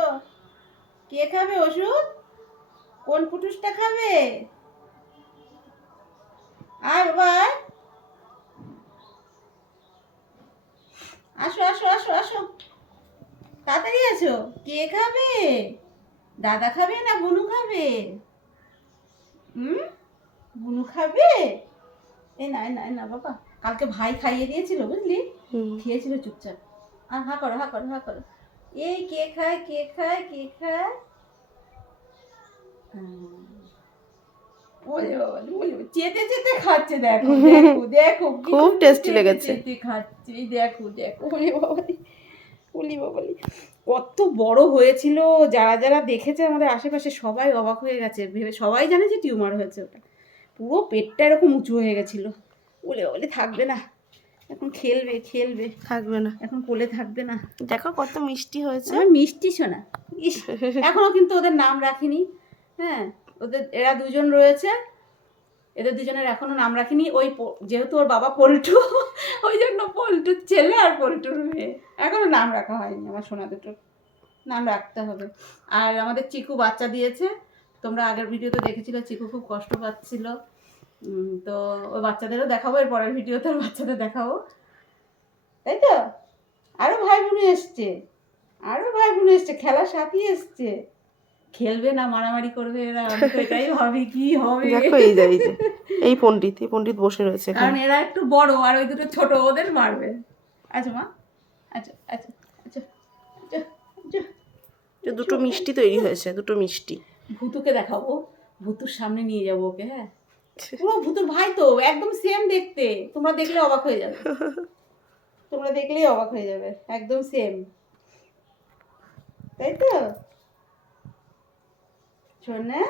আসো। কে খাবে ওষুধ? কোন পুটুসটা খাবে? আয় বাবা আয়। আসো আসো আসো আসো, তাড়াতাড়ি আসো। কে খাবে? দাদা খাবে না বুনু খাবে? হুম, বুনু খাবে? এই না বাবা, কালকে ভাই খাইয়ে দিয়েছিল বুঝলি, খেয়েছিল চুপচাপ। আর হা করো হা করো হা করো। এই কে খায় কে খায় কে খায়? ওরে বাবা ওরে বাবা, চেটে চেটে খাচ্ছে, দেখো দেখো দেখো, খুব টেস্টি লেগেছে। চেটে খাচ্ছে, এই দেখো দেখো। ওরে বাবা ওলি বাবা, কত বড় হয়েছিল। যারা যারা দেখেছে আমাদের আশেপাশে সবাই অবাক হয়ে গেছে, ভেবে সবাই জানে যে টিউমার হয়েছে ওটা। পুরো পেটটা এরকম উঁচু হয়ে গেছিল। ওলে ওলে থাকবে না, এখন খেলবে খেলবে, থাকবে না, এখন কোলে থাকবে না। দেখো কত মিষ্টি হয়েছে। আমার মিষ্টি শোনা। ইস, এখনো কিন্তু ওদের নাম রাখিনি। হ্যাঁ, ওদের এরা দুজন রয়েছে, এদের দুজনের এখনো নাম রাখিনি। ওই যেহেতু ওর বাবা পল্টু, ওই জন্য পল্টুর ছেলে আর পল্টুর মেয়ে, এখনো নাম রাখা হয়নি। আমার সোনা দুটোর নাম রাখতে হবে। আর আমাদের চিকু বাচ্চা দিয়েছে, তোমরা আগের ভিডিওতে দেখেছিলে চিকু খুব কষ্ট পাচ্ছিল। তো ওই বাচ্চাদেরও দেখাবো, এর পরের ভিডিওতে ওর বাচ্চাদের দেখাবো, তাই তো। আরো ভাই বোন এসছে, আরো ভাই বোন এসছে, খেলার সাথী এসছে। খেলবে না মারামারি করবে এরা, আমি তো এটাই ভাবি কি হবে। দেখো এই যে এই পণ্ডিত বসে রয়েছে কারণ এখানে। এরা একটু বড় আর ওই দুটো ছোট, ওদের মারবে। আচ্ছা মা, আচ্ছা আচ্ছা আচ্ছা আচ্ছা আচ্ছা। যে দুটো মিষ্টি তৈরি হয়েছে, দুটো মিষ্টি। ভুতুকে দেখাবো, ভুতুর সামনে নিয়ে যাবো ওকে। হ্যাঁ, পুরো ভুতুর ভাই তো, একদম সেম দেখতে। তোমরা দেখলে অবাক হয়ে যাবে, তোমরা দেখলেই অবাক হয়ে যাবে, একদম সেম, তাই তো শোন না।